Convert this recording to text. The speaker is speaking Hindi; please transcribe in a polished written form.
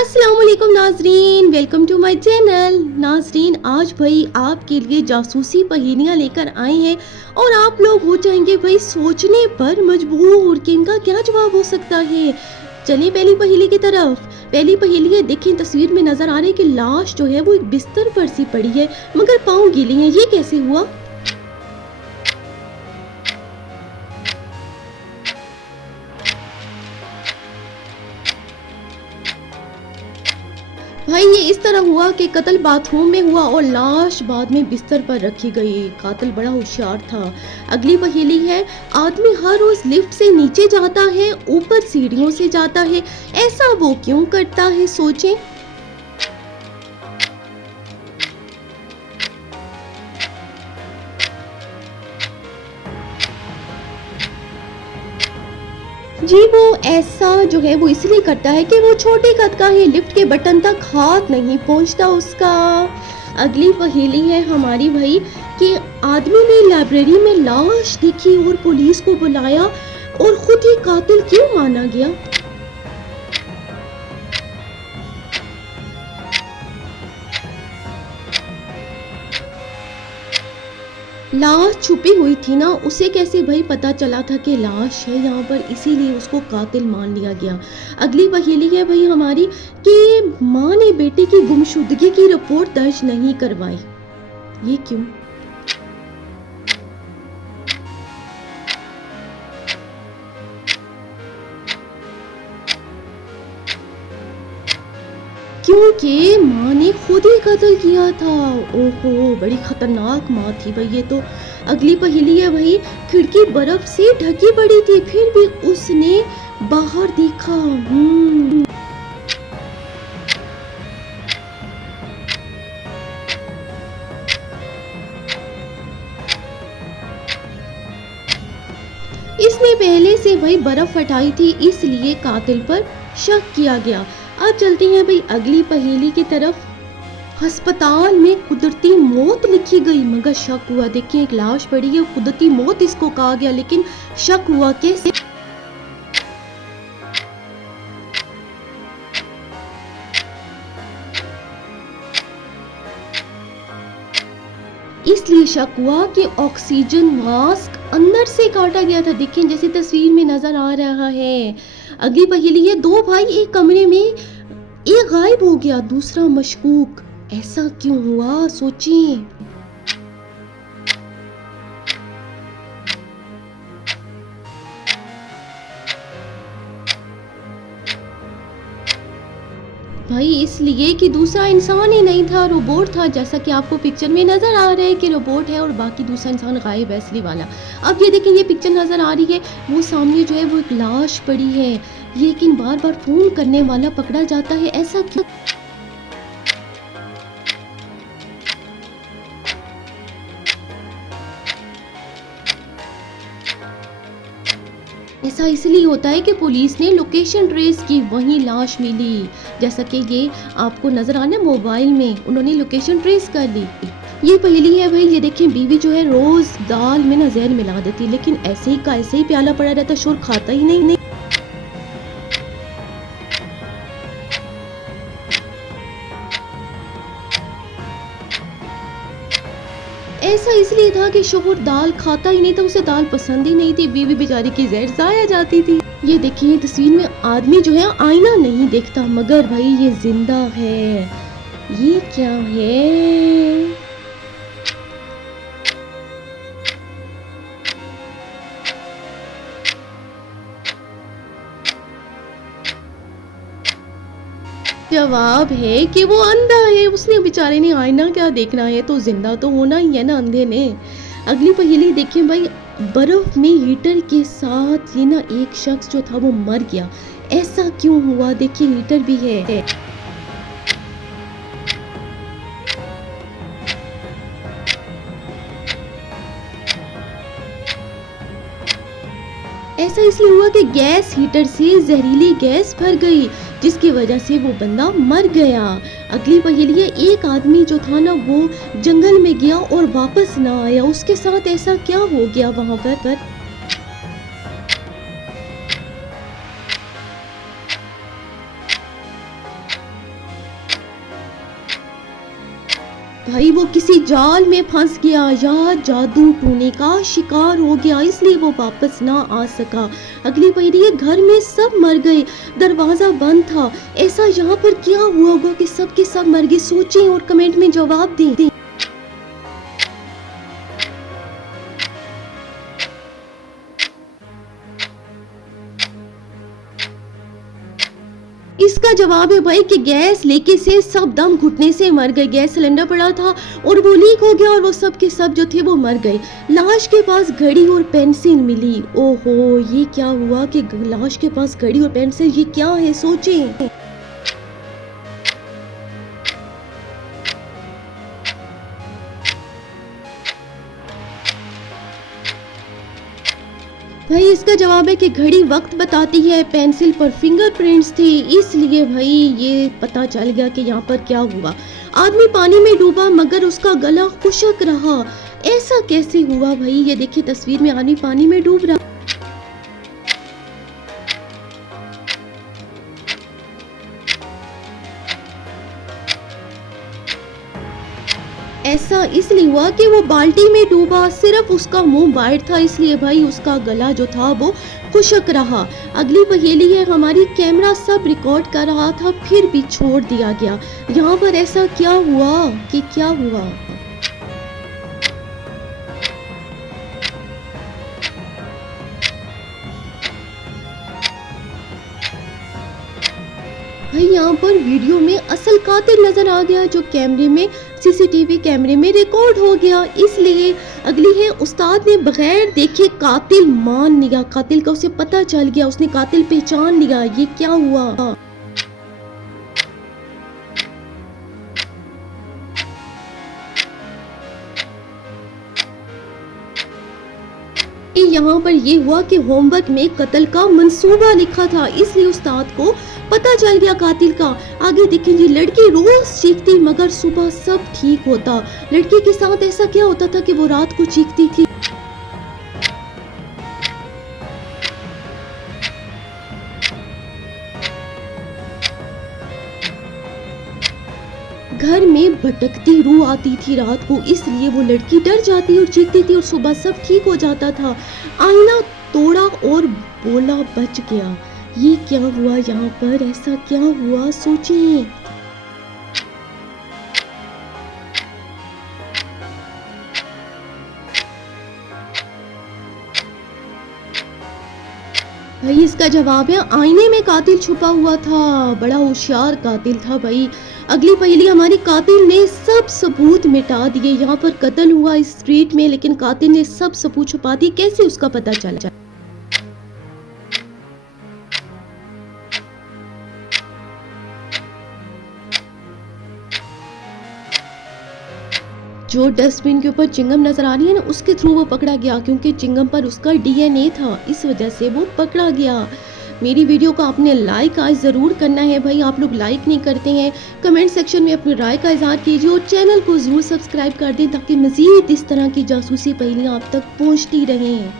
अस्सलाम वालेकुम नाजरीन, वेलकम टू माय चैनल। नाजरीन, आज भाई आपके लिए जासूसी पहेलियाँ लेकर आए हैं और आप लोग हो जाएंगे भाई सोचने पर मजबूर कि इनका क्या जवाब हो सकता है। चलिए पहली पहेली की तरफ। पहली पहेली है, देखें तस्वीर में नजर आ रहा है कि लाश जो है वो एक बिस्तर पर सी पड़ी है मगर पाँव गीले हैं, ये कैसे हुआ? भाई ये इस तरह हुआ कि कत्ल बाथरूम में हुआ और लाश बाद में बिस्तर पर रखी गई। कातिल बड़ा होशियार था। अगली पहेली है, आदमी हर रोज लिफ्ट से नीचे जाता है, ऊपर सीढ़ियों से जाता है, ऐसा वो क्यों करता है? सोचें। जी वो ऐसा जो है वो इसलिए करता है कि वो छोटे कद का है, लिफ्ट के बटन तक हाथ नहीं पहुंचता उसका। अगली पहेली है हमारी भाई कि आदमी ने लाइब्रेरी में लाश देखी और पुलिस को बुलाया और खुद ही कातिल क्यों माना गया? लाश छुपी हुई थी ना, उसे कैसे भाई पता चला था कि लाश है यहाँ पर, इसीलिए उसको कातिल मान लिया गया। अगली पहेली है भाई हमारी कि माँ ने बेटे की गुमशुदगी की रिपोर्ट दर्ज नहीं करवाई, ये क्यों? क्योंकि माँ ने खुद ही कत्ल किया था। ओहो, बड़ी खतरनाक माँ थी भाई ये तो। अगली पहेली है भाई, खिड़की बर्फ से ढकी पड़ी थी फिर भी उसने बाहर देखा। इसने पहले से भाई बर्फ हटाई थी, इसलिए कातिल पर शक किया गया। अब चलते हैं भाई अगली पहेली की तरफ। अस्पताल में कुदरती मौत लिखी गई मगर शक हुआ। देखिए एक लाश पड़ी है, कुदरती मौत इसको कहा गया लेकिन शक हुआ कैसे? इसलिए शक हुआ कि ऑक्सीजन मास्क अंदर से काटा गया था। देखिए जैसे तस्वीर में नजर आ रहा है। अगली पहेली है, दो भाई एक कमरे में, एक गायब हो गया दूसरा मशकूक, ऐसा क्यों हुआ? सोचिए। भाई इसलिए कि दूसरा इंसान ही नहीं था, रोबोट था, जैसा कि आपको पिक्चर में नजर आ रहा है कि रोबोट है और बाकी दूसरा इंसान गायब है असली वाला। अब ये देखें, ये पिक्चर नजर आ रही है, वो सामने जो है वो एक लाश पड़ी है, लेकिन बार बार फोन करने वाला पकड़ा जाता है, ऐसा क्यों? ऐसा इसलिए होता है कि पुलिस ने लोकेशन ट्रेस की, वहीं लाश मिली। जैसा कि ये आपको नजर आना मोबाइल में, उन्होंने लोकेशन ट्रेस कर ली। ये पहेली है भाई, ये देखें बीवी जो है रोज दाल में ना जहर मिला देती लेकिन ऐसे ही का ऐसे ही प्याला पड़ा रहता, शोर खाता ही नहीं। ऐसा इसलिए था कि शोहर दाल खाता ही नहीं था, उसे दाल पसंद ही नहीं थी, बीवी बेचारी की जहर जाया जाती थी। ये देखिए तस्वीर में आदमी जो है आईना नहीं देखता मगर भाई ये जिंदा है, ये क्या है? जवाब है कि वो अंधा है, उसने बेचारे ने आईना क्या देखना है, तो जिंदा तो होना ही है ना अंधे ने। अगली पहेली देखें भाई, बर्फ में हीटर के साथ ये ना एक शख्स जो था वो मर गया, ऐसा क्यों हुआ? देखिए हीटर भी है। ऐसा इसलिए हुआ कि गैस हीटर से जहरीली गैस भर गई जिसकी वजह से वो बंदा मर गया। अगली पहेली है, एक आदमी जो था ना वो जंगल में गया और वापस ना आया, उसके साथ ऐसा क्या हो गया वहां पर? भाई वो किसी जाल में फंस गया या जादू टूने का शिकार हो गया, इसलिए वो वापस ना आ सका। अगली पीढ़ी है, घर में सब मर गए, दरवाजा बंद था। ऐसा यहाँ पर क्या हुआ होगा कि सब के सब मर गए? सोचें और कमेंट में जवाब दें। इसका जवाब है भाई कि गैस लीकेज से सब दम घुटने से मर गए। गैस सिलेंडर पड़ा था और वो लीक हो गया और वो सब के सब जो थे वो मर गए। लाश के पास घड़ी और पेंसिल मिली। ओहो, ये क्या हुआ कि लाश के पास घड़ी और पेंसिल, ये क्या है? सोचें। भाई इसका जवाब है कि घड़ी वक्त बताती है, पेंसिल पर फिंगरप्रिंट्स थे, इसलिए भाई ये पता चल गया कि यहाँ पर क्या हुआ। आदमी पानी में डूबा मगर उसका गला खुशक रहा। ऐसा कैसे हुआ भाई? ये देखिए तस्वीर में आदमी पानी में डूब रहा। ऐसा इसलिए हुआ कि वो बाल्टी में डूबा, सिर्फ उसका मुंह बाहर था, इसलिए भाई उसका गला जो था वो खुशक रहा। अगली पहेली है हमारी, कैमरा सब रिकॉर्ड कर रहा था फिर भी छोड़ दिया गया। यहाँ पर ऐसा क्या हुआ कि क्या हुआ? भाई यहाँ पर वीडियो में असल कातिल नजर आ गया जो कैमरे में, सीसीटीवी कैमरे में रिकॉर्ड हो गया, इसलिए। अगली है, उस्ताद ने बगैर देखे कातिल मान लिया, कातिल का उसे पता चल गया, उसने कातिल पहचान लिया। ये क्या हुआ? यहाँ पर ये हुआ कि होमवर्क में कत्ल का मंसूबा लिखा था, इसलिए उस्ताद को पता चल गया कातिल का। आगे देखेंगे, लड़की रोज चीखती मगर सुबह सब ठीक होता। लड़की के साथ ऐसा क्या होता था कि वो रात को चीखती थी? घर में भटकती रूह आती थी रात को, इसलिए वो लड़की डर जाती और चीखती थी और सुबह सब ठीक हो जाता था। आईना तोड़ा और बोला बच गया। ये क्या हुआ? यहाँ पर ऐसा क्या हुआ? सोचिए। भाई इसका जवाब है, आईने में कातिल छुपा हुआ था, बड़ा होशियार कातिल था भाई। अगली पहेली हमारी, कातिल ने सब सबूत मिटा दिए। यहाँ पर कत्ल हुआ इस स्ट्रीट में, लेकिन कातिल ने सब सबूत छुपा दिए, कैसे उसका पता चला? जो डस्टबिन के ऊपर चिंगम नजर आ रही है ना, उसके थ्रू वो पकड़ा गया, क्योंकि चिंगम पर उसका डीएनए था, इस वजह से वो पकड़ा गया। मेरी वीडियो को आपने लाइक आज ज़रूर करना है भाई, आप लोग लाइक नहीं करते हैं। कमेंट सेक्शन में अपनी राय का इजहार कीजिए और चैनल को ज़रूर सब्सक्राइब कर दें ताकि मज़ीद इस तरह की जासूसी पहेलियाँ आप तक पहुँचती रहें।